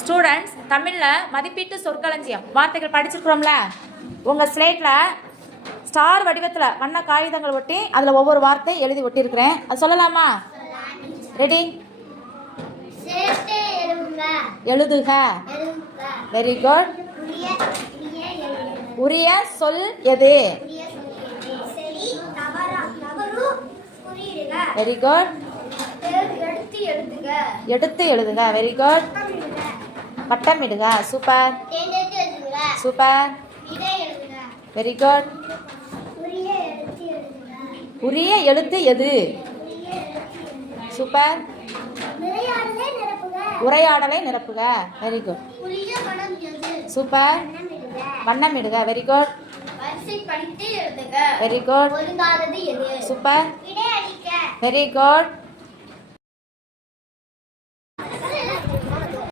Students, தமிழில் மதிப்பீட்டு சொற்களஞ்சியம் வார்த்தைகள் படிச்சிருக்கிறோம்ல. உங்கள் ஸ்லேட்டில் ஸ்டார் வடிவத்தில் வண்ண காகிதங்கள் ஒட்டி அதில் ஒவ்வொரு வார்த்தை எழுதி ஒட்டியிருக்கிறேன். அது சொல்லலாமா? ரெடி? எழுதுக. Very good. உரிய சொல் எது? Very good. எடுத்து எழுதுக. Very good. வட்டமிடுக. Super super. Very good. உரிய எழுத்து எது? சூப்பர். உரையாடலை நிரப்புக. Very good. சூப்பர். வண்ணமிடுக. Very good. Very good. Super. Very good.